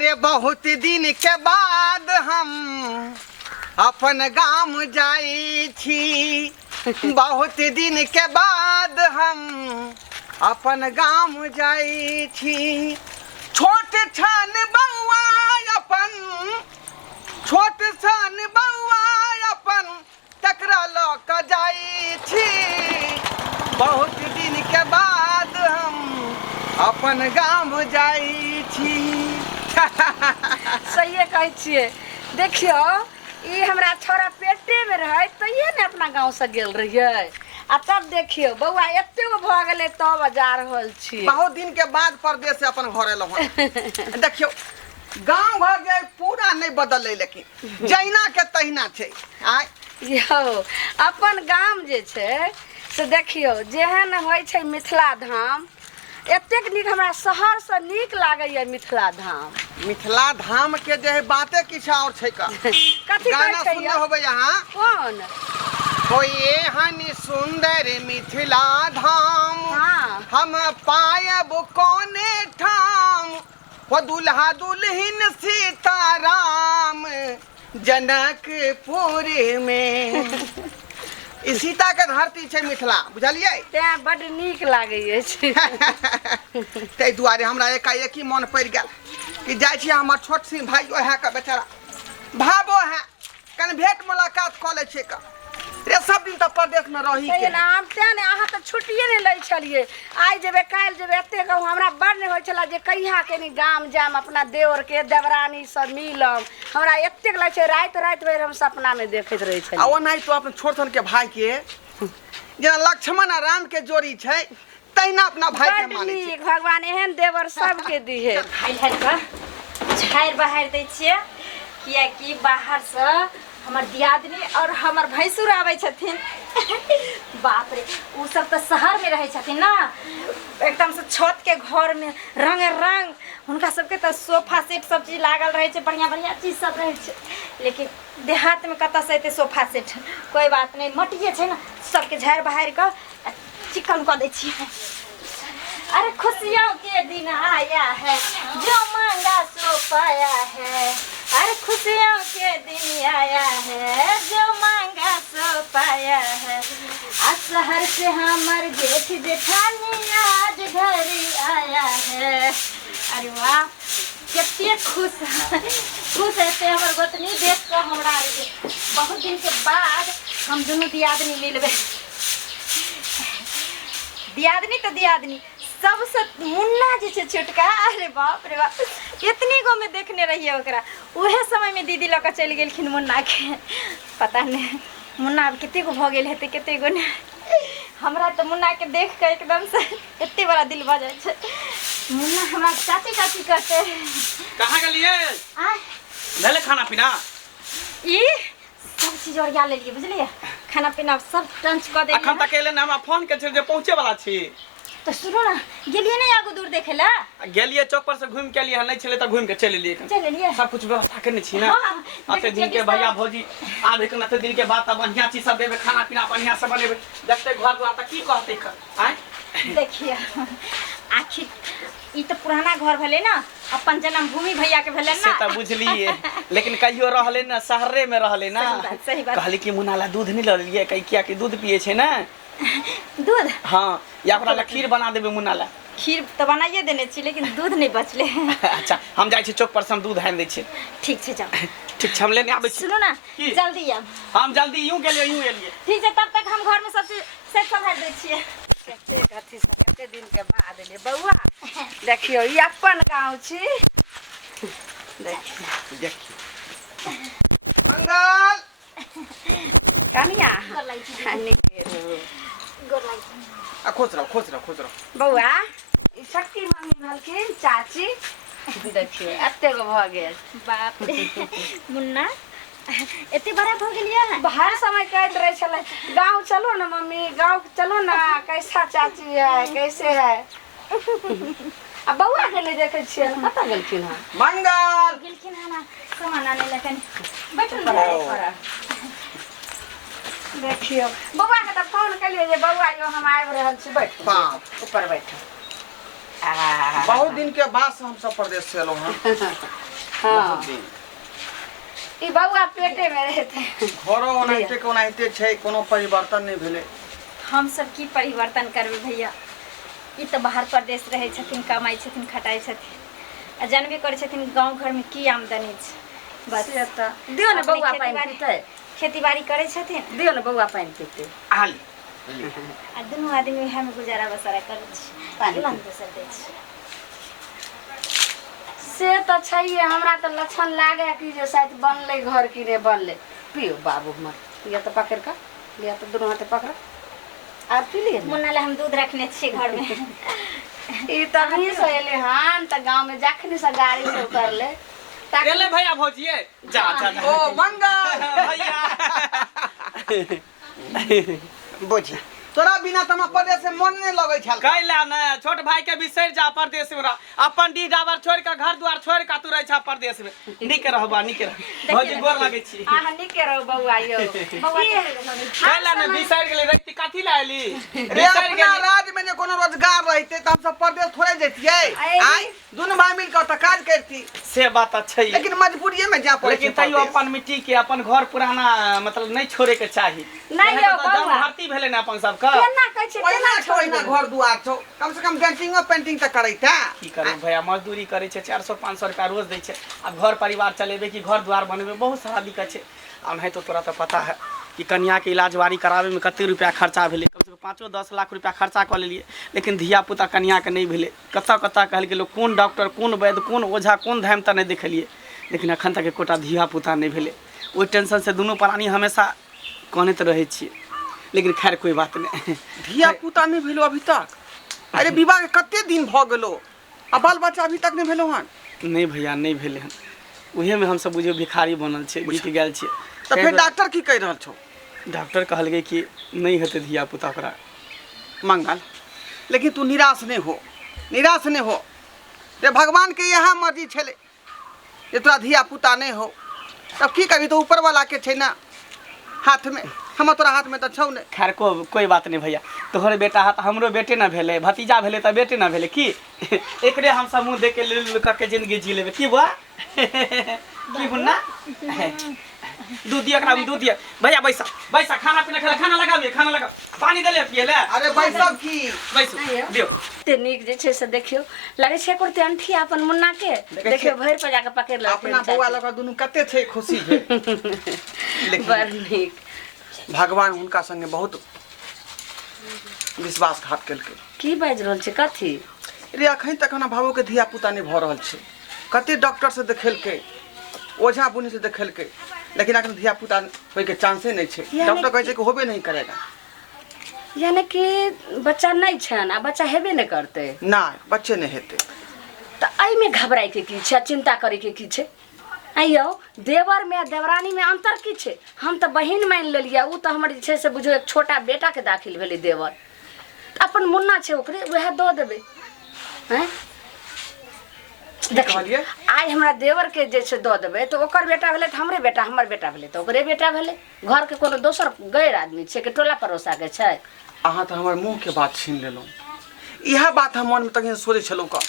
अरे बहुत दिन के बाद हम अपन गाँव जाई थी। बहुत दिन के बाद हम अपन गाँव जाई थी। छोट छन बउआ अपन, छोट छन बउआ अपन तकरा ल क जाई थी। बहुत दिन के बाद हम अपन गाँव जाई थी। सही कहै छियै। देखियो ई हमरा छोरा पेटे में रहे तइये ने अपना गांव से गेल रहियै आ तब देखियो बउआ एते गो भ गेलै तब जा रहल छी। बहुत दिन के बाद परदेश से अपन घर एलहुँ हन। देखियो गाँव घर जे पूरा नहीं बदल, लेकिन जहिना के तहिना छै। आय यौ अपन गाम जे छै से देखियो जेहन होइ छै मिथिला धाम, एतेक नीक हमरा शहर से नीक लागैया मिथिला धाम। मिथिला धाम के जे है बाते किछ और छै का। कथी गाना कहै सुनने होबै यहाँ। कोन होइए हनी सुंदर मिथिला धाम, हाँ हम पायब कोने ठाम। हो दुल्हा दुल्हिन सीताराम जनकपुर में। ई सीता के धरती छै मिथिला, बुझलियै। तें बड नीक लागै छै। ताहि दुआरे हमरा एकाएकी मन पड़ि गेल कि जाइ छी हमर छोट सी भाई ओहे के बेचारा भाबो है कनि भेंट मुलाकात कऽ लै छियै। रे सब दिन तऽ परदेश में रही के नाम तें ने अहाँ तऽ छुट्टिए नहि लै छलियै। आइ जेबै काल्हि जेबै एते कहूँ हमरा बड़ नहि होइ छला जे कहिया कनि गाम जाम अपना देवर के देवरानी सब मिलब। हमरा एतेक लागै छै राति राति भरि हम सपना में देखैत रहै छलियै। आ ओनाहि तो अपन छोट के भाई के जेना लक्ष्मण आ राम के जोड़ी छै तहिना अपना भाई के मानै छै। भगवान एहन देवर सबके दिहे। झाड़ि बहारि दै छियै कियाकि बाहर से हमर दियादनी और हमर भैंसुर आबै छथिन। बाप रे उ सब तो शहर में रहै छथिन ना, एकदम से छत के घर में रंग रंग हुनका सबके तो सोफा सेट सब चीज लागल रहे छै, बढ़िया बढ़िया चीज सब रहे छै। लेकिन देहात में कतऽ से एते सोफा सेट, कोई बात नहीं, मटिए छै ना, सबके झाड़ि बहारि कऽ चिकन कऽ दै छियै। अरे खुशियों के दिन आया है जो मांगा सो पाया है। अरे खुशियों के दिन आया है जो मांगा सो पाया है। आज शहर से हमर जेठ जेठानी आज घर आया है। अरे वाह कितने खुश खुश है हमर गोतनी देख कऽ हमरा बहुत दिन के बाद हम दोनों दियादनी मिलबे। दियादनी तो दियादनी सबसे मुन्ना जी छै छोटका। अरे बाप रे बाप इतनी गो में देखने रहिए ओकरा, उहे समय में दीदी लऽ कऽ चलि गेलखिन मुन्ना के। पता नहीं मुन्ना अब कते गो भऽ गेल हेतै कते गो ने। हमरा तो मुन्ना के देख के एकदम से एते बड़ा दिल भऽ जाइ छै। मुन्ना हमरा चाची चाची कहते। कहाँ गेलिए? भेले खाना पीना? ई सब चीज ओरिया लेलिए बुझलिए, खाना पीना सब टंच कऽ देलिए। अखन तक एले ना, हमरा फोन के छै जे पहुंचे वाला छी। तो सुनो ना, गेलिए नहीं आगू दूर देखे ला? गेलिए चौक पर से घूम के लिए, नहीं चले तो घूम के चले लिए। चले लिए सब कुछ व्यवस्था करने छी ना। आते दिन के भैया भौजी आबे के नते दिन के बाद त बढ़िया चीज सब देबे, खाना पीना बढ़िया से बनेबे। देखते घर दुआर त की कहते कर आय। देखिए आखिर ई तो पुराना घर भेले ना, अपन जन्मभूमि भैया के भेले ना। से त बुझलिए, लेकिन कहियो रहले ना शहरे में रहले ना। सही बात। कहली कि मुनाला दूध नहीं ल लिए, कहि किया कि दूध पिए छै ना। दूध? हां, या ओकरा ला खीर बना देबे मुनाला। खीर तो बनाइए देने छी लेकिन दूध नहीं बचले। अच्छा हम जाय छी चौक पर से हम दूध आन दै छी। ठीक छै जाओ। ठीक छै हम लेने आबै छी। सुनो ना जल्दी आब। हम जल्दी यूं गेलिए यूं एलिए। ठीक है तब तक हम घर में सब चीज सेट संभाल दै छियै। कते अथी से कते दिन के बाद एले बउआ। देखियो ई अपन गांव छी। देखियो मंगल कनिया गोर लागि छी। खाने के गोर लागि छी। आ खुश रहो। बउआ ई शक्ति मम्मी भलखिन चाची। देखियो एते गो भ गेल। बाप रे मुन्ना एते बड़ा भ गेलिए। हर समय कहते रहे छले गांव चलो ना मम्मी, गांव चलो ना, कैसा चाची है कैसे है। अब बउआ के ले देखे छिए कतऽ गेलखिन हन? मंगल गेलखिन है ना सामान आने लेकिन बैठल बड़ा देखियो बउआ के तो फोन कलिए जे बउआ यो हम आबि रहल छी, बैठ ऊपर बैठ। बहुत दिन के बाद से हम सब प्रदेश से एलहुं हैं। हाँ बहुत दिन ई बउआ पेटे में रहते घरो ओनाहिते के ओनाहिते छै, कोनो परिवर्तन नहीं भेले। हम सब की परिवर्तन करबे भैया, ई तो बाहर प्रदेश रहे छथिन, कमाई छथिन, खटाई छथिन, आ जानबे करे छथिन गांव घर में की आमदनी छै। बस से तो दियो ने अपने बउआ खेती पानी बाड़ी- पीते, खेती बाड़ी करे छथिन, दियो ने बउआ पानी पीते। आली आ दुनू आदमी उहे में गुजारा बसारा करे छी, पानी लन दोसर दै छी। से तो छैहे, हमरा तो लक्षण लागे कि जे शायद बनले घर की रे बनले। पियो बाबू हमर, या तो पकड़ का, या तो दोनों हाथे पकड़, आप पी लिए। मुन्ना ले हम दूध रखने छिए घर में। ई तभी से एले हन त गांव में जखनी से गाड़ी से उतरले ताकि गेले भैया भौजिए जा जा जा। ओ मंगल भैया बुझी तोरा बिना तमा परदेश से मन नहीं लगे छल। कैला न छोट भाई के बिसर जा परदेश में रह, अपन डी डाबर छोड़ के घर द्वार छोड़ के तू रह छ परदेश में। निक रहबा निक रह भौजी गोर लगे छी। आहा निके रहो बउआ यो बउआ कैला न बिसर गेले रखती काथी लायली रे अपना राज्य में जे कोनो रोजगार रहते त हम सब परदेश थोड़े जैतिए। आई दोनों भाई मिलकर त काज करती, से बात अच्छे, लेकिन मजबूरी में जा पड़े। लेकिन तैयो अपन मिट्टी के अपन घर पुराना मतलब नहीं छोड़े के चाहिए। नहीं यो बउआ भर्ती भेले न अपन सब का केना कहै छै ओहिना केना छोड़ ना घर दुआर छौ, कम से कम डेंटिंग पेंटिंग त करैता। की करू भैया, मजदूरी करे छै 400-500 रुपया रोज दै छै, अब घर परिवार चलेबे कि घर द्वार बनबे बहुत सारा दिक्कत छै। अब नहीं तो तोरा तो पता है कि कन्या के इलाज बाड़ी करावे में कते रुपया खर्चा भेले, कम से कम 5-10 लाख रुपया खर्चा कर लेलिए, लेकिन धिया पुता कन्या के नहीं भेले। कत्ता कत्ता कहल के लोग कोन डॉक्टर कोन वैद्य कोन ओझा कोन धाम त नहीं देखलिए, लेकिन अखन तक एकोटा धिया पुता नहीं भेले। ओहि टेंशन से दुनू प्राणी हमेशा कहते रहे छिए, लेकिन खैर कोई बात नहीं। धिया पुता नहीं भेलो अभी तक? अरे विवाह के कते दिन भ गेलो आ बाल बच्चा अभी तक नहीं भेलो हन? नहीं भैया नहीं भेले हन, उहे में हम सब बुझियो भिखारी बनल छै, बीत गेल छिए। तो फिर डॉक्टर की कह रहल छौ? डॉक्टर कहलकै कि नहीं हेतै धिया पुता ओकरा। मंगल लेकिन तू निराश नहीं हो, निराश नहीं हो रे, भगवान के यहाँ मर्जी छले जे तोरा धिया पुता नहीं हो, तब की कभी तो ऊपर वाला के छै ना हाथ में, हम तोरा हाथ में तो छौ नहीं। खैर कोई बात नहीं भैया, तोहर बेटा हाथ हमरो बेटे ना भेले, भतीजा भेले त बेटे ना भेले की एकरे हम सब मुंह देख के लुल के जिंदगी जी लेबे की बुआ की बुन्ना दूध दिया एकरा दूध दिया भैया। बैसा बैसा, खाना पीना खा, खाना लगाबे, खाना लगा, पानी दे ले पिए ले। अरे भाई सब की बैसो दियो। ते नीक जे छै से देखियो लगे छै करते अंठी अपन मुन्ना के देखियो भर पे जाके पकड़ ले अपना बौआ लगा दुनू कते छै खुशी छै। बड़ नीक भगवान हुनका संगे बहुत विश्वासघात केलकै। की बाजि रहल छै कथी? रे अखन तक हमरा भावो के धिया पुता नहीं भ रहल छै, कते डॉक्टर से देखेलकै, ओझा बुनी से देखेलकै, लेकिन अखन धिया पुता होय के चांसे नहीं छै। डॉक्टर कहै छै कि होबे नहीं करेगा। यानी कि बच्चा नहीं छन आ बच्चा हेबे नहीं करते, ना बच्चे नहीं हेते। तो आई में घबराई के की छै, चिंता करे के की छै? आइयो देवर में देवरानी में अंतर की छै? हम तो बहिन मान लेलिए, उ तो हमर जे छै से बुझो एक छोटा बेटा के दाखिल भेले देवर, अपन मुन्ना छै ओकरे वह दो देबे हैं। देखिए आई हमरा देवर के जे छै दो देबे तो ओकर बेटा भेले त हमरे बेटा, हमर बेटा भेले तो ओकरे बेटा भेले। घर के कोनो दोसर गैर आदमी छै के टोला परोसा के छै? अहाँ तो हमर मुंह के बात छीन लेलहुँ। यह बात हम मन में तखन सोचे छलहुँ का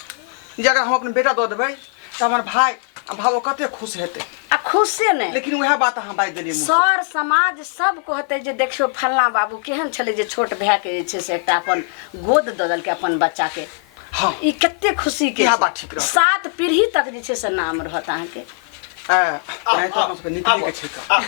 जे अगर हम अपन बेटा दो देबै तो हमर भाई भावो कते खुश हेतै। आ खुश से नहीं, लेकिन वह बात अहाँ बाजि देलियै मुँह से। सर समाज सब कहते जे देखियो फल्ला बाबू केहन छले जे छोट भाई के जे छै से एकटा अपन गोद द देलकै अपन बच्चा के। हाँ ई कते खुशी के इएह छै। बात ठीक रहत। 7 पीढ़ी तक जे छै से नाम रहत अहाँ के। नहीं तो अपना सबके निकले के छै का।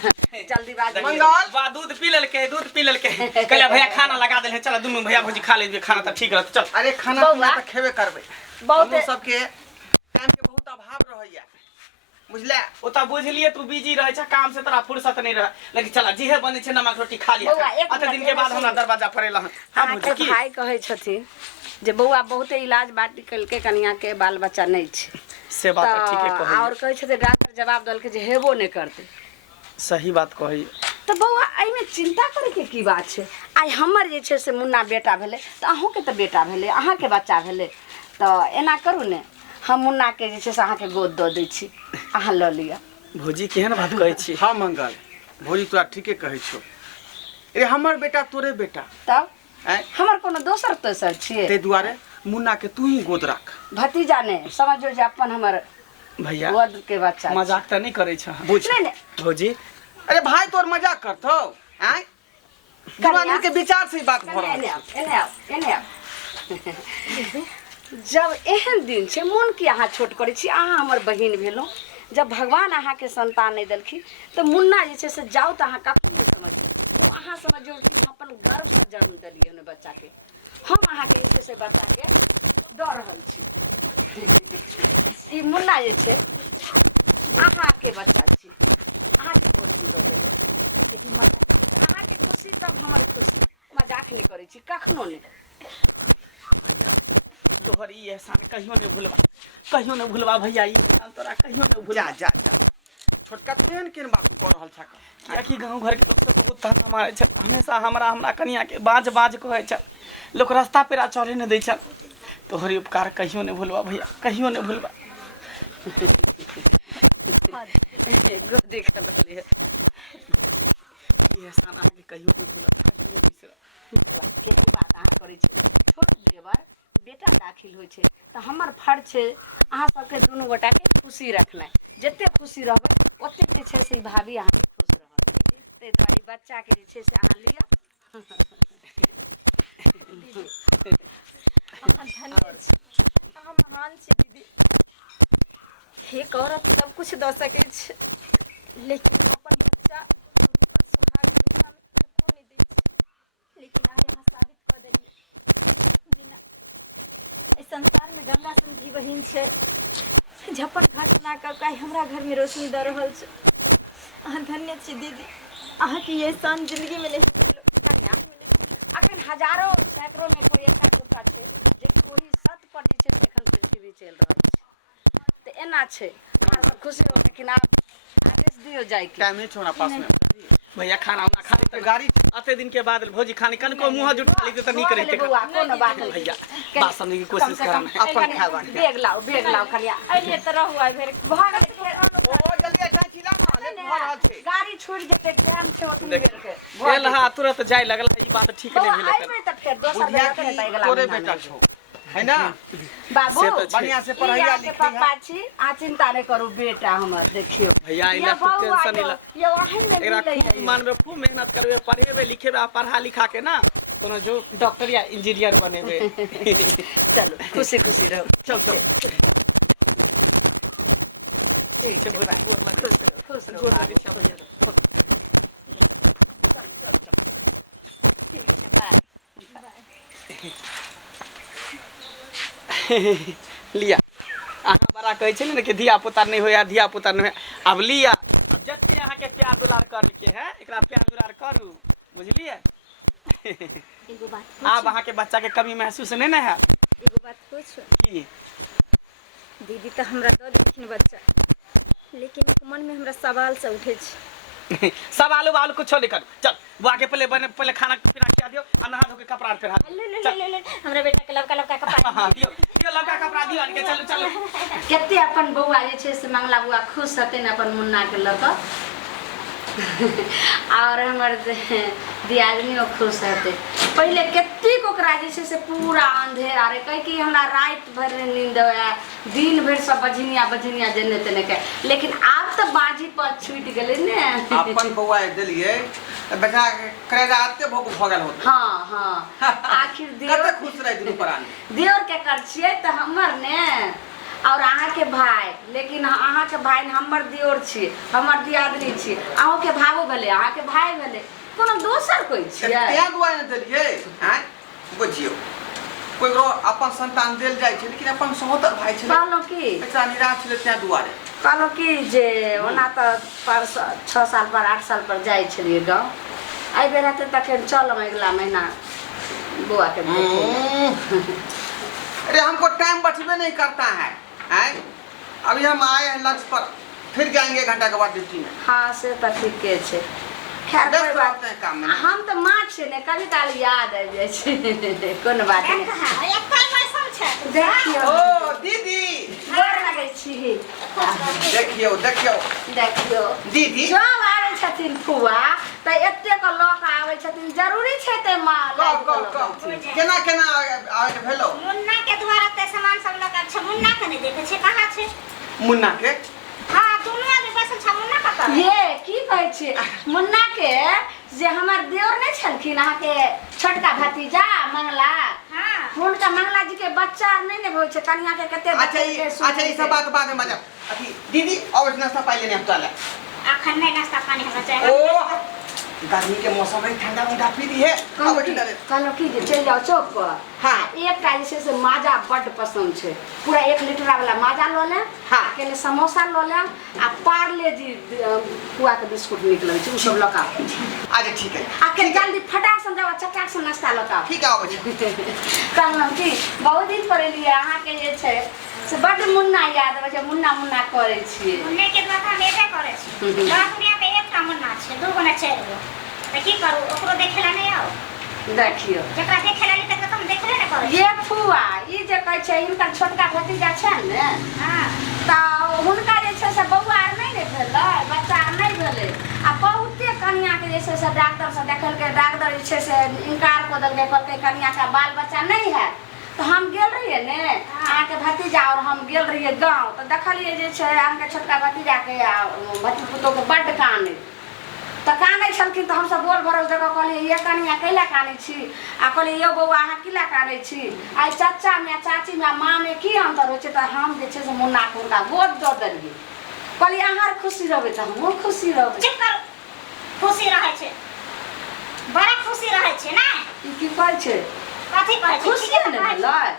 जल्दी बाज मंगल बा दूध पी लेलके, दूध पी लेलके, कहले भैया खाना लगा देले, चल दुनू भैया भौजी खा लेबे, खाना त ठीक रहत चल। अरे खाना बौआ, पीना तो खेबे करबै, बहुत हम सबके टाइम के बहुत अभाव रहैया बुझले। ओ त बुझलिए तू बिजी रहे छ, काम से तोरा फुर्सत नहीं रह, लेकिन चला जीहे बने छै नमक रोटी खा लिया। बौआ, एक अते दिन मिनट, के बाद एगो हमरा सुन। दरवाजा पड़ेला। हां अहाँ भौजी के की भाई कहे छथिन जे बौआ बहुते इलाज बाटी कलके कन्या के बाल बच्चा नहीं छै, से बात ठीके कहै, और कहे छथिन डॉक्टर जवाब दल के जे हेबो नहीं करते। सही बात कहै। तो बौआ आई में चिंता करे के की बात छै? आई हमर जे छै से मुन्ना बेटा भेले तो अहूँ के तो बेटा भेले, अहाँ के बच्चा भेले, तो एना करू ने हम मुन्ना के जे छै से अहाँ के गोद दऽ दै छी, अहाँ लऽ लिअ। भौजी केहन बात कहै छी? हाँ मंगल भौजी तोरा ठीके कहै छौ। रे हमर बेटा तोरे बेटा, तब हैं हमर कोनो दोसर तेसर छियै? ते दुआरे मुन्ना के तू ही गोद राख। भतीजा ने समझो जे अपन हमर भैया वध के बच्चा छी। मजाक तो नहीं करे छ बुझ नहीं नहीं भौजी। अरे भाई तोर मजाक करतो आय जवानी के विचार से ही बात भ रहल एने छै। आउ, एने आउ, एने आउ। जब एहन दिन छै मोन की अहाँ छोट करै छी, अहाँ हमर बहिन भेलहुँ। जब भगवान अहाँके संतान नहीं देलखिन तऽ मुन्ना जे छै से जाउ तऽ अहाँ कखनो नहीं समझिए। अहाँ समझियौ कि हम अपन गर्व से जन्म देलियै हन बच्चा के। हम अहाँके जे छै से बच्चा के दऽ रहल छी। ई मुन्ना जे छै अहाँके बच्चा छी, अहाँके गोद में दऽ देबै। लेकिन अहाँके खुशी तब हमर खुशी। मजाक नहीं करै छी कखनो नहीं। भैया तोहर ई एहसान कहियो नहीं भूलबा, कहियो नहीं भूलबा भैया। ई एहसान तोरा कहियो नहीं भूलबा। जा जा जा छोटका तू एहन केन बात कऽ रहल छक। कियाकि गाँव घर के लोग सब बहुत ताना मारे छ, हमेशा हमरा कनिया के बाज कहै छ। लोग रास्ता पेरा चले नहीं दै छ। तोहर उपकार कहियो नहीं भूलबा भैया, कहियो नहीं भूलबा। गोदी कर लिये। ई एहसान आगे कहियो नहीं भूलबा, कहियो नहीं बिसरब। केहन बात अहाँ करै छी। छोट देवर बेटा दाखिल होइ छै तऽ हमर फर्ज छै अहाँ सबके दुनू गोटा के खुशी रखनाइ। जते खुशी रहबै ओते जे छै से ई भाभी अहाँके खुश रहत। ताहि दुआरे बच्चा के जे छै से अहाँ लिअ। अहाँ धन्य छी, अहाँ महान छी दीदी। एक औरत सब कुछ दऽ सकै छै, लेकिन अपन बच्चा अपन सुहाग दुनिया में कखनो नहीं दै छै। लेकिन आइ अहाँ साबित कऽ देलियै जेना इस संसार में गंगा समधी बहिन छै, झप्पन घर सुना कऽ आइ हमरा घर में रोशनी दऽ रहल छै। अहाँ धन्य छी दीदी, अहाँके ये एहसान जिंदगी में नहीं भूलब। कन्या अखन हजारों सैकड़ों में कोई एका दुका छै जेकि वही सत पर जे छै से एखन पृथ्वी चलि रहल छै। तऽ एना छै अहाँ सब खुशी हो, लेकिन आप आदेश दियो जाय के। टाइम नहीं छोड़ा पास में भैया खाना उना खा तो गाड़ी आते दिन के बाद भौजी खाने कन को मुंह जुठा ली तो नहीं ले करते बउआ, कोनो बात नहीं। भैया बात समझने की कोशिश करना है। अपन खावा बेग लाओ कन्या। अइले तऽ रहू आइ फेर भाग ओ जल्दी अच्छा चिला ना ले भ रहल छै। गाड़ी छूट जेते टाइम छै ओतनी देख देर के। एलहा तुरंत जाय लगला। ई बात ठीक नहीं भेलै आइबे तऽ फेर दोसर बुढ़िया बेटा के की तोरे बेटा छौ है ना। बाबू से तऽ छै। बढ़िया से पढ़ैया के लिखैया। पापा छी, आ चिंता नहीं करू बेटा हमर। देखियो भैया ये इला बउआ टेंशन यो- इला ये वहीं में एकरा मिलै खूब है। मानबे, खूब मेहनत करबे, पढ़ेबे लिखेबे आ पढ़ा लिखा के ना कोनो जो डॉक्टर या इंजीनियर बनेबे। चलो खुशी खुशी रहो। चल चल ठीक छै छै भौजी, बाय। गोर लगै खुश रहो, खुश रहो गोर बाबू। लगै छै भैया। चल ठीक छै बाय। लिया अहाँ बड़ा कहै छै ने कि धिया पुता नहीं होया, धिया पुता नहीं होया। अब लिया, अब जते अहाँ के प्यार दुलार करे के है एकरा प्यार दुलार करू, बुझलिए। एगो बात अब अहाँ के बच्चा के कमी महसूस नहीं ना है एगो बात पूछो। की। दीदी तऽ हमरा दऽ देलखिन बच्चा, लेकिन एक मन में हमरा सवाल से उठे छै। सवाल उवाल कुछ नहीं करू। चल बुआ के पहले खाना पीना खिला दियो और नहा धो के कपड़ा पहना दियो। ले हमरा बेटा के लड़का कपड़ा हाँ दियो दियो, लड़का कपड़ा दियो आन के। चलो चलो केते अपन बौआ जे छै से मंगला बौआ खुश हथिन अपन मुन्ना के लऽ कऽ। और हमर दियादनियो खुश हेतै। पहिले कतेक ओकरा जे छै से पूरा अंधेरा रे कह कि हमरा रात भर नींद आया, दिन भर सब बझनिया जेने तेने के। लेकिन आब तऽ बाजी पर छूटि गेलै ने। अपन बौआ देलिए बेटा करेगा आते भोग भगल होत। हाँ हाँ आखिर कते देवर खुश रह दुनू प्राणी। देवर के कर छियै तऽ हमर ने और अहाँ के भाई। लेकिन अहाँ के भाई हमर दियोर छी, हमर दियादनी छी। अहूँ के भावो भेलै, अहाँ के भाई भेलै, कोनो दोसर कोई छियै। तें दुआरे ने देलिए हैं बुझियो। कोई रो अपन संतान देल जाइ छै, लेकिन अपन सहोदर भाई छै कहलहुँ की बेटा निराश छलै तें दुआरे। कहलहुँ की जे ओना तऽ 6 साल पर 8 साल पर जाइ छलियै गाँव। एहि बेर हेतै तखन चलब अगिला महीना बुआ के देखे। अरे हमको टाइम बचबे नहीं करता है हैं। अभी हम आए हैं लंच पर, फिर जाएंगे 1 घंटा के बाद ड्यूटी में। हाँ से तऽ ठीके छै। खैर कोई व्यस्त बात रहते हैं काम में। हम तऽ माँ छियै ने, कभी काल याद आबि जाइ छै। कोनो बात नहीं। देखियो ओ दीदी गोर लगै छी। देखियो देखियो देखियो दीदी जब आबै छथिन फुआ तऽ एतेक लऽ कऽ आबै छथिन। जरूरी छै तऽ माँ लाइक कऽ लऽ कऽ अयथिन। केना केना आवे भेलो। मुन्ना के द्वारा ते सामान सब लगा छै। मुन्ना के नहीं देखे छै, कहाँ छै? मुन्ना के हाँ दुनू आदमी बैसल छ मुन्ना कतऽ है? ये की कहै छियै मुन्ना के जे हमर देवर नहीं छलखिन अहाँ के छोटका भतीजा मंगला हाँ हुनका मंगला जी के बच्चा नहीं ने होइ छै कन्या के कते अच्छा ई सब बात बाद में मजा अथी दीदी और नाश्ता पाई लेने हम चले अखन नहीं नाश्ता पानी हमरा चाहिए। ओ गर्मी के मौसम में ठंडा उंडा पी ली है कहलो की जे चल जाओ चौक पर हाँ। एकटा जे छै से माजा बड्ड पसंद छै पूरा 1 लीटर वाला माजा ल ले हाँ। केले समोसा ल ले आ पार्ले जी पुआ के बिस्कुट निकलै छै उ सब लका अच्छा ठीक है आके जल्दी फटाक से जाओ चटाक से नाश्ता लका ठीक है आबे छी कहलहुँ कि बहुत दिन पर एलियै अहाँके जे छै से बड्ड मुन्ना याद आबै छै मुन्ना मुन्ना करै छियै मुन्ने के बात हम एबे करे छी। दुनिया पे एकटा मुन्ना छै, दू गो ने 4 गो। त की करू ओकरो देखेला नहीं आओ। देखियो जेकरा देखेला नहीं तकरा हम देखले ने करे। ये फुआ ई जे कहै छै हिनकर छोटका भतीजा छै ने हां तऽ हुनका जे छै से बौआ आर नहीं ने भेलै बच्चा आर नहीं भेलै आ बहुते कन्या के जे छै से डॉक्टर से देखलकै डॉक्टर जे छै से इनकार कऽ देलकै कहलकै कन्या का बाल बच्चा नहीं है तो हम गेल रहिए ने अहाँके भतीजा और हम गेल रहिए गाँव तो देखलिए जे छै अहाँके छोटका भतीजा के भती पुतोह के बड्ड कानै तो कानै छलखिन तो हमसब बोल भरल जगह कहलिए ये कन्या कैला कानै छी आ कहलिए यो बौआ अहाँ किला कानै छी आई चाचा में चाची में माँ में की अंतर होइ छै तो हम जे छै से मुन्ना के हुनका गोद दऽ देलिए कहलिए अहाँ खुशी रहबै तो हमहूँ खुशी रहबै चुप करू। खुशी रहे छै, बड़ा खुशी रहे छै ना। ई की कहै छै कथी कहै छै? खुशी ठीके ने कहै छै। भेलै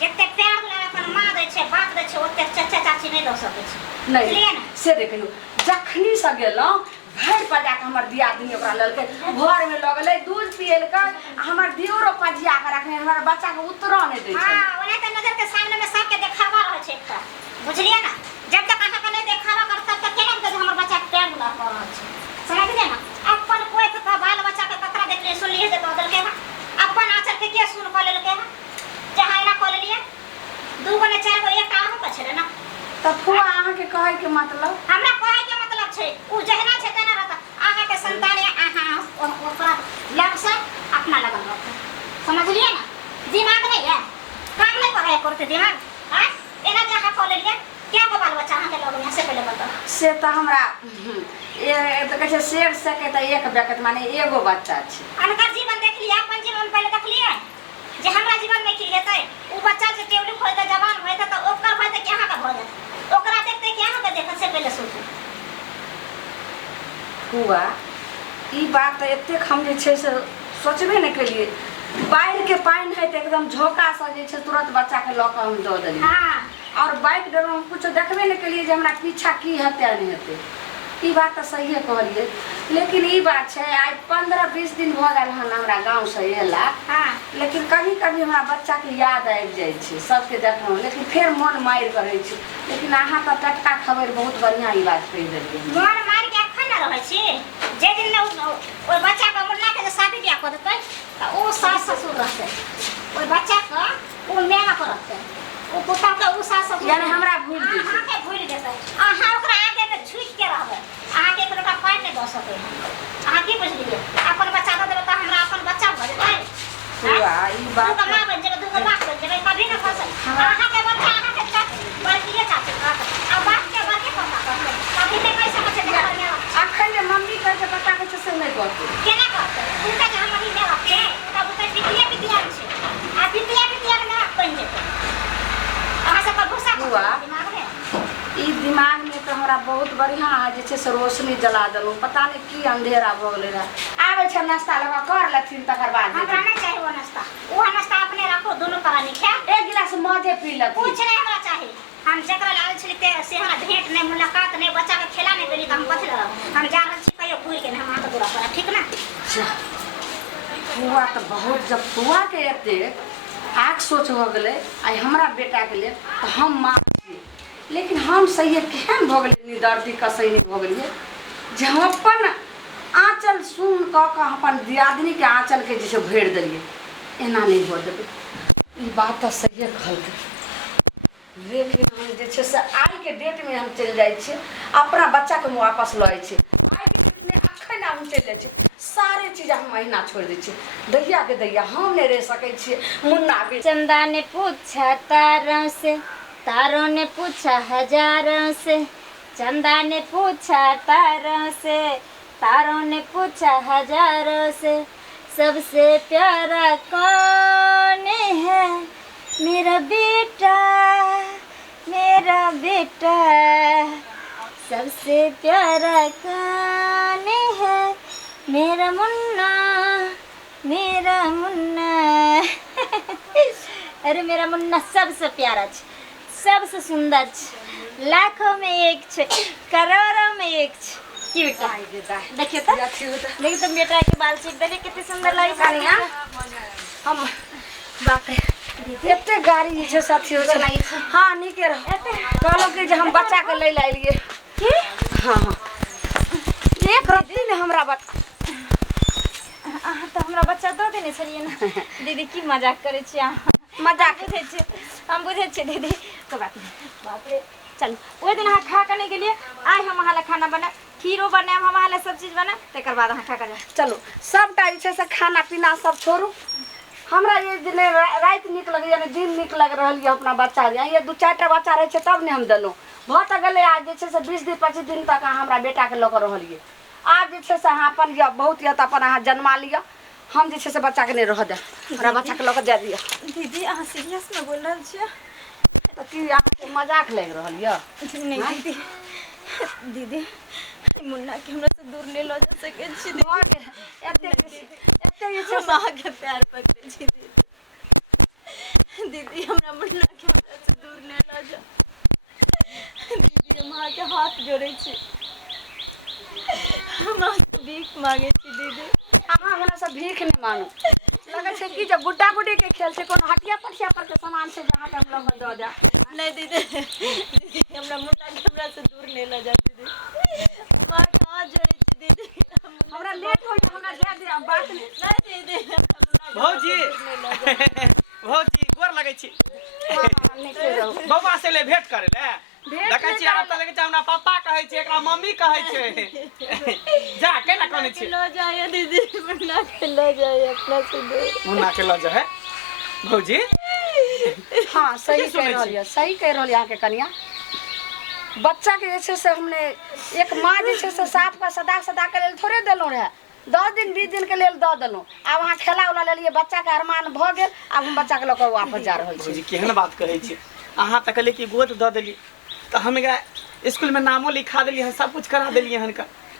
जते प्यार ले अपन माँ दै छै बाप दै छै ओते चाचा चाची नहीं दऽ सकै छै। नहीं बुझलियै ना? से देखियो जखनी से गेलहुँ भरि पटा के हमर दियादनी ओकरा ललकै घर में लऽ गेलै दूध पिएलकै हमर दियोरो पजिया के रखने हमर बच्चा के उतरऽ नहीं दै छै हां ओने त नजर के सामने में सबके देखावा रहे छै एकटा। बुझलियै ना? जब तक अहाँ के नहीं देखावा कर तब तक केना के हमर बच्चा के प्यार बुला कर रहल छै। समझलियै ना? अपन कोई के बाल बच्चा के कतरा देख ले सुन लिए जे दऽ देलकै हां। अपन आचर के के सुन क लेलकै हां। जहाँ एना क लेलियै 2 गो ने 4 गो एक काम के छले ना। तो फुआ अहाँ के कहै के मतलब हमरा कहै के मतलब छै उ जहना छै तेना रहत। अहाँ के संतान अहाँ ओकरा लग से अपना लगन रखो। समझलिए ना? दिमाग नहीं है, काम नहीं करे करते दिमाग। हां एना जे अहाँ क लेलियै क्या गो बाल बच्चा अहाँ के लग में से पहले बताओ। से तो हमरा ये तो कहै छै शेर सके तो एक बेकत माने एगो बच्चा छै अनकर जीवन देख लिया, अपन जीवन पहले देख लिया जे हमरा जीवन में की हेतै। उ बच्चा जे टेवलिक होय त जवान होय त ओकर होय त केहा का भ जात। ओकरा देखते कि अहाँ के देखत से पहले सोचू। फुआ ई बात तो एतेक हम जे छै से सोचबे नहीं केलिए बाढ़ि के पानि है तो एकदम झोंका से जे छै तुरंत बच्चा के लऽ के हम दऽ देलिए हां और बाइक डर हम कुछ देखबे नहीं केलिए जे हमरा पीछा की हेतै नहीं हेतै ई बात तो सही कहलिए लेकिन ई बात छै आज 15-20 दिन भ गेल हन हमरा गांव से एला हां लेकिन कभी कभी हमरा बच्चा के याद आबि जाइ छै सबके देखलहुँ लेकिन फिर मन मारि करै छै लेकिन अहाँ तो टटका खबर बहुत बढ़िया ई बात कहि देलिए मन मार के अखन न रहै छी। जे दिन ने ओइ बच्चा के मुन्ना के जे शादी बियाह कर देतै त ओ सास ससुर रहतै। ओइ बच्चा के ओ मेना पर रहतै। ओ पुता के ओ सास ससुर यानी हमरा भूल जेतै। अहाँ के भूल जेतै। अहाँ ओकरा आगे में छुट के रहबै। अहाँ के एक लोटा पानि नहीं दऽ सकै। अहाँ की बुझलियै? अपन बच्चा दऽ देबै त हमरा अपन बच्चा भ जेतै। फुआ ई बात दूगो माँ बन जेबै, दूगो बाप बन जेबै, कभी न फंसै। अहाँ के बच्चा अहाँ के बड़किए चाची कहत आ बाप के बड़के पप्पा कहत। कभी नहीं कहि सकै छै जे घर में अखन जे मम्मी कहै छै पता कहै छै से नहीं कहतै केना कहतै? उनका जे हम अभी ले रखते तब उनका बिटिया छै। आ बिटिया में बन जेतै। अहाँ सब पर भूसा हुआ। दिमाग में ई दिमाग में तो हमरा बहुत बढ़िया जे छै से रोशनी जला देलहुँ पता नहीं की अंधेरा भ गेलै रहे आबै छै नाश्ता लगा कर लेथिन तकर बाद हमरा नहीं चाहिए वो नाश्ता। वो नाश्ता अपने रखो दोनों प्राणी खा। एक गिलास मजे पी लेथिन कुछ नहीं हमरा चाहिए। हम जकरा लाल छली ते से हमरा भेंट नहीं मुलाकात नहीं बच्चा के खेला नहीं देली त हम कथि लड़ब। हम जा रहल छी कहियो घुर के हम आके दूरा पर ठीक ना। फुआ तो बहुत जब फुआ के एते आँख सोच हो गेलै आई हमरा बेटा के लिए तो हम माँ छियै लेकिन हम सही केहन भ गेलियै निदर्दी कसैनी भ गेलियै जे हम अपन आँचल सुन कऽ अपन दियादनी के आँचल के जे छै भरि देलियै एना नहीं हो देबै ई बात तो सही कहलकै लेकिन हम जे छै से आइ के डेट में हम चलि जाइ छियै अपना बच्चा के हम वापस लऽ जाइ छियै आइ के डेट में अखन हम चलि जाइ छियै सारे चीज हम महीना छोड़ दै छियै दैया के दैया हम नहीं रह सकै छियै मुन्ना भी चंदा ने पूछा तारा से तारों ने पूछा हजारों से, चंदा ने पूछा तारों से, तारों ने पूछा हजारों से, सबसे प्यारा कौन है? मेरा बेटा, मेरा बेटा, सबसे प्यारा कौन है? मेरा मुन्ना, मेरा मुन्ना। अरे मेरा मुन्ना सबसे प्यारा छ, सबसे सुंदर छ, लाखों में एक छ, करोड़ों में एक छ। क्यूट देखिए तो, देखिए तो बेटा के बाल सीख दे कितने सुंदर लगे कनिया। हम बाप रे एते गाड़ी जे छै साथी हो छै। हाँ नीके रह कहलो कि जे हम बच्चा के ले लाइलिए की हाँ हाँ एक रत्ती ने हमरा अहाँ तो हमरा बच्चा दो देने छलिए ना दीदी। की मजाक करे छी अहाँ? मजाक बुझे छी, हम बुझे छी दीदी को बात नहीं। बाप रे चल ओइ दिन अहाँ खा के नहीं गेलिए, आइ हम अहाँ ला खाना बना, खीरो बनाएब, हम अहाँ ला सब चीज बना, तकर बाद अहाँ खा के जाए। चलो सबटा जे छै से खाना पीना सब छोड़ू। हमरा ये दिन रात निक लगे यानी दिन निक लग रहल ये अपना बच्चा ये 2-4टा बच्चा रहे छै तब ने हम देलहुँ। भ त गेलै आज जे छै से 20 दिन 25 दिन तक अहाँ हमरा बेटा के लऽ कऽ रहलिए। आज जे छै से अहाँ अपन या बहुत या त अपन अहाँ जन्मा लिअ, हम जे छै से बच्चा के नहीं रह दे, हमरा बच्चा के लऽ कऽ जा दिअ। दीदी अहाँ सीरियस में बोल रहल छियै? त की अहाँके मजाक लागि रहल ये? नहीं दीदी, दीदी मुन्ना के हमरा से दूर नहीं लऽ जा सकै छी दीदी। एते एते जे छै हम से अहाँ के प्यार पकड़े छी दीदी। दीदी हमरा मुन्ना के हमरा से दूर नहीं लऽ जा दीदी। हम अहाँ के हाथ जोड़े छी, हम अहाँ से भीख मांगे छी दीदी। अहाँ हमरा से भीख नहीं मांगू। लगे छै कि जे गुड्डा गुड्डी के खेल छै, कोनो हटिया पटिया पर के सामान छै जहाँ के हम लऽ कऽ दऽ दे। नहीं दीदी, दीदी हमरा मुन्ना के हमरा से दूर नहीं लऽ जा दीदी। हम अहाँ के हाथ जोड़े छी दीदी। हमरा लेट हो हमरा दे दे बात नहीं। नहीं दीदी भौजी भौजी गोर लगै छी। नीके रहू। बौआ से ले भेंट करे ले भेंट देखै नहि छी आब करऽ त लगै छै हमरा पापा कहै छै, एकरा मम्मी कहै छै। जा केना कहै छी? लो जाए दीदी, मुन्ना के लो जाए अपना से दूर। मुन्ना के ल जा है भौजी। हाँ सही की सुनै कह रहल छी? है, सही कह रहल है अहाँके कनिया। बच्चा के जे छै से हमने एक माँ जे छै से साफ का सदा सदा के लेल थोड़े देलहुँ रहे, 10 दिन 20 दिन के लेल दऽ देलहुँ। आब अहाँ ठेला उला लेलिए, बच्चा के अरमान भऽ गेल, आब हम बच्चा के लऽ कऽ वापस जा रहल छी। भौजी केहन बात कहै छी अहाँ? त कहलिए कि गोद दऽ देली त हम एकरा स्कूल में नामो लिखा देलिए हन, सब कुछ करा देलिए हन।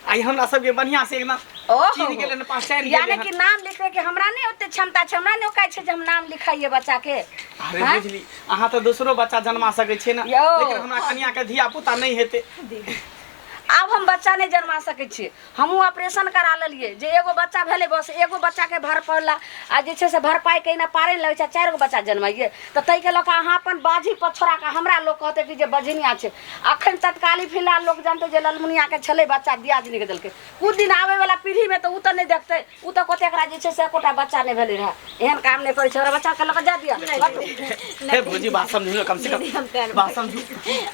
आई हमरा सबके बढ़िया से एकदम चीन गेलै न पहचान यानी गेलै कि नाम लिखे के हमरा नहीं ओते क्षमता छै, हमरा नहीं ओकाय छै जे हम नाम लिखाइए बच्चा के। अरे बुझली अहाँ तो दूसरो बच्चा जन्मा सकै छै न, यौ। लेकिन हमरा कन्या के धिया पुता नहीं हेतै। आब हम बच्चा नहीं जन्मा सकै छी। हमहूँ ऑपरेशन करा लेलिए जे एगो बच्चा भेले, बस एगो बच्चा के भर पड़ला आ जे छै से भरपाई कहीं ना पारे लगे छै 4 गो बच्चा जन्माइए तो तै के लऽ कऽ अहाँ अपन बाजी पर छोड़ा के हमरा लोग कहते कि जे बजनिया छै। अखन तत्काली फिलहाल लोग जानते जे ललमुनिया के छले बच्चा दियादनी के देलकै। कुछ दिन आवे वाला पीढ़ी में तो उ तो नहीं देखते, उ तो कहते एकरा जे छै से एकोटा बच्चा नहीं भेले रहे, एहन काम नहीं करे छै, ओकरा बच्चा के लऽ कऽ जा दिया। हे भौजी बात समझियो कम से कम बात समझू।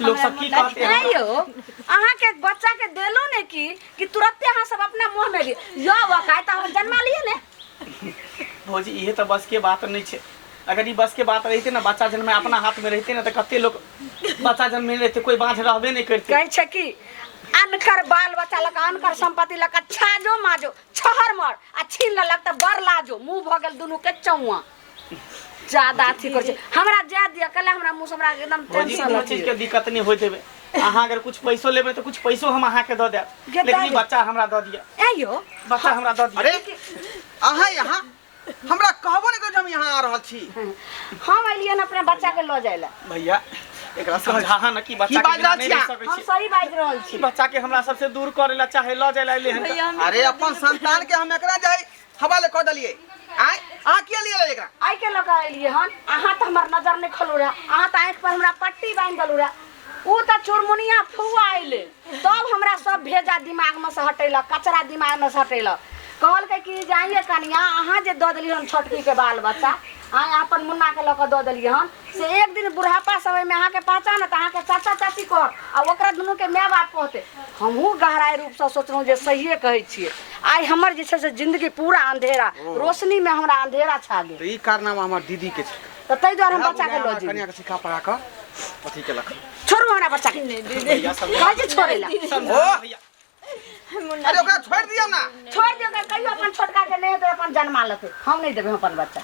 लोग सब की कहते हैं? नहीं यो अहाँ के बच्चा के देलो ने कि तुरंते अहाँ सब अपना मुंह में ली यो वकाय तो हम जन्मा लिए ने। भौजी ये तो बस के बात नहीं छै। अगर ये बस के बात रहते ना, बच्चा जन्म में अपना हाथ में रहते ना, तो कते लोग बच्चा जन्म में रहते, कोई बांझ रहबे नहीं करते। कहे छै कि अनकर बाल बच्चा लक अनकर संपत्ति लक छाजो माजो छहर मर आ छीन लक त बर लाजो, मुंह भ गेल दुनु के चौआ। ज्यादा अथी कर छै हमरा जा दिया कल हमरा मुंह से हमरा एकदम भौजी टेंशन कोनो चीज के दिक्कत नहीं होय देबे। अहाँ अगर कुछ पैसो लेबे तो कुछ पैसो हम अहाँ के द देब, लेकिन ई बच्चा हमरा द दिया। ए यो बच्चा हमरा द दिया। अरे अहाँ यहाँ हमरा कहबो नहीं कि हम यहाँ आ रहल छी। हम एलियन अपने बच्चा के ल जाय ला। भैया एकरा समझाहा न कि बच्चा के बिना नहीं रह सकै हम छी। सही बाज रहल छी। बच्चा के हमरा सबसे दूर करे ला चाहे ल जाय ला एले हन। अरे अपन संतान के हम एकरा जाय हवाले कर देलिए। आय अहाँ के लिए एकरा आई के लगा एलिए हन, अहाँ त हमर नजर नहीं खोलू रहा, अहाँ त आंख पर हमरा पट्टी बांध दलू रहा। उ त चुरमुनिया फुआ आइले तब हमरा सब भेजा दिमाग में से हटेला, कचरा दिमाग में से हटेला। कहल के कि जाइए कनिया अहाँ जे द देली हन छोटकी के बाल बच्चा, अहाँ अपन मुन्ना के लऽ कऽ द देलिए हन से एक दिन बुढ़ापा समय में अहाँ के पहचान त अहाँ के चाचा चाची कह आ ओकरा दुनू के माय बाप कहते। हमहू गहराई रूप से सोचलहुँ जे सहिए कहै छियै। आई हमर जे छै से जिंदगी पूरा अंधेरा, रोशनी में हमरा अंधेरा छा गेल। तो ई कारनामा हमर दीदी के छै। त तै दुआरे हम बच्चा के लऽ कन्या जेबै। के सिखा पड़ा कर कथी के लख छोड़ू हमरा बच्चा के भैया काहे जे छोड़ेला समझा भैया। अरे ओकरा छोड़ दियो ना। छोड़ दियो के कहियो अपन छोटका के नहीं दे अपन जन्मा लेते हम नहीं देबे अपन बच्चा।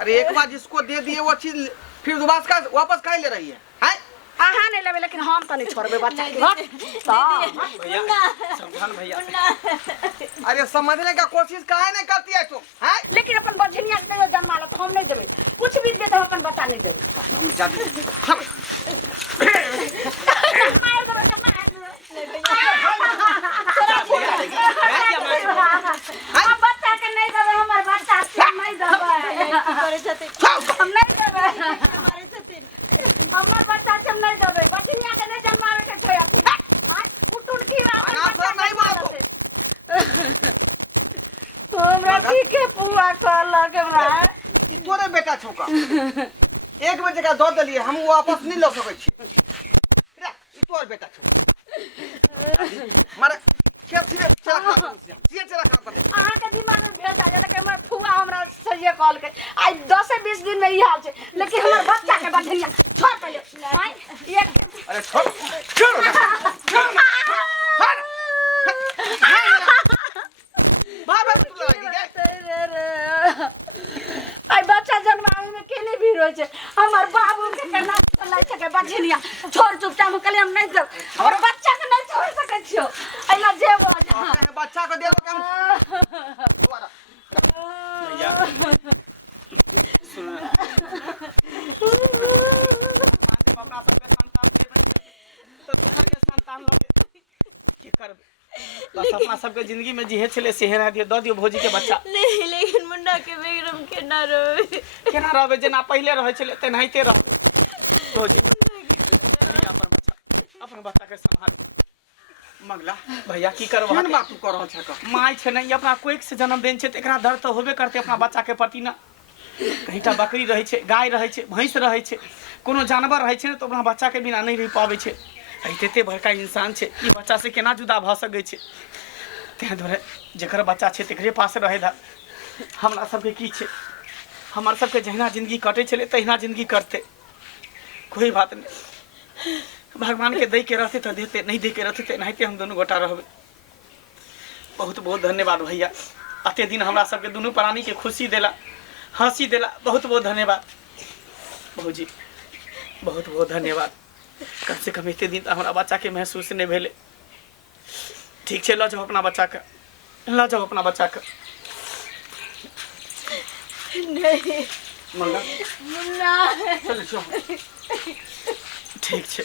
अरे एक बार जिसको दे दिए वो चीज फिर दोबारा वापस काहे ले रही है हैं? अहाँ नहीं लेबे लेकिन हम तो नहीं छोड़बे बच्चा के। भैया समझान भैया। अरे समझने का कोशिश काहे नहीं करती है तुम हैं? लेकिन अपन बझनिया के कहियो जन्मा लेते हम नहीं देबे कुछ भी दे दे अपन बच्चा नहीं देबे। हम जाते हम मार देबे तो मार देबे। हम बच्चा के नहीं देबे हमर बच्चा के नहीं देबे हम नहीं देबे हमर बच्चा के नहीं देबे बझनिया के नहीं जन्मावे के छै अपन कुटुन की अनाथ नहीं बोलो तो। हमरा की के पुआ कहलक हमरा ई तोरे बेटा छोका 1 बजे का दो दलिए हम वापस नहीं ले सकै छी। रे ई तोर बेटा छोका मारे सीधे चला खा कर दे। अहाँ के दिमाग में भेज आ जाए हमर फुआ हमरा सहिए कहल के आई 10 से 20 दिन में ई हाल छै लेकिन हमर बच्चा के बझनिया छोड़ पहिले एक अरे छोड़ ना बाबा तू लगी के आई बच्चा जन्मावे में केले भी रोय छै हमर बाबू के केना लै छै के बझनिया छोड़ चुपचाप कहले हम नहीं देब हमर बच्चा के नहीं छोड़ सकै छियो एला जेबो बच्चा को दे दो हम दोबारा भैया सुन अपना सबके संतान देबै तो दोसर के संतान लगे की करबै बस अपना सबके जिंदगी में जिहे छले सेहे रह दियो द दियो भौजी के बच्चा नहीं लेकिन मुन्ना के बेगरम केना रहबे केना रहबे जेना पहिले रहै छले तेनाहिते रहबे भौजी लिया अपन बच्चा के संभाल मंगला भैया की करबो केहन बात तू कर रहल छ का माय छै ने ई अपना कोइक से जन्म देन छै त एकरा दर्द तो होबे करते अपना बच्चा के प्रति ना। कहींटा बकरी रहै छै गाय रहै छै भैंस रहै छै कोनो जानवर रहै छै ने तो अपना बच्चा के बिना नहीं रह पाबै छै। एते बड़का इंसान छै ई बच्चा से केना जुदा भ सकै छै तें दुआरे जेकर बच्चा छै तकरे पास रहे दा। हमरा सबके की छै हमर सबके जहिना जिंदगी कटे छले तहिना जिंदगी करते कोई बात नहीं भगवान के दे के रहते तो देते नहीं दे के रहते तो नहीं हम दोनों गोटा रहबे। बहुत बहुत धन्यवाद भैया अते दिन हमरा सबके दोनों प्राणी के खुशी देला हंसी देला बहुत बहुत धन्यवाद भौजी बहुत बहुत धन्यवाद। कम से कम एते दिन हमरा बच्चा के महसूस नहीं भेले। ठीक छै ल जाओ अपना बच्चा के ल जाओ अपना बच्चा के नहीं मंगला मुन्ना चल चल ठीक छै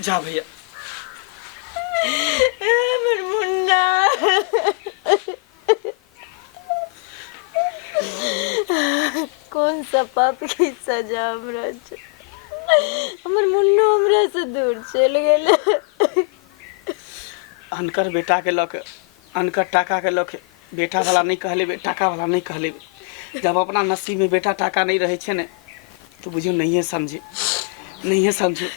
जा भैया। हमर मुन्ना कौन सा पाप की सजा हमरा छै हमर मुन्नो हमरा से दूर चल गेल। अनकर बेटा के लके अनकर टाका के लके बेटा वाला नहीं कहले टाका वाला नहीं कहले जब अपना नसीब में बेटा टाका नहीं रहे छे ने तो बुझियो नहीं समझो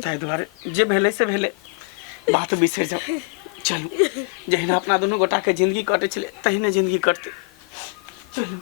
ताहि दुआरे जे भेले से भेले बात बिसर जाओ। चलू जहिना अपना दोनों गोटा के जिंदगी कटे छले तहिने जिंदगी कटते चलू।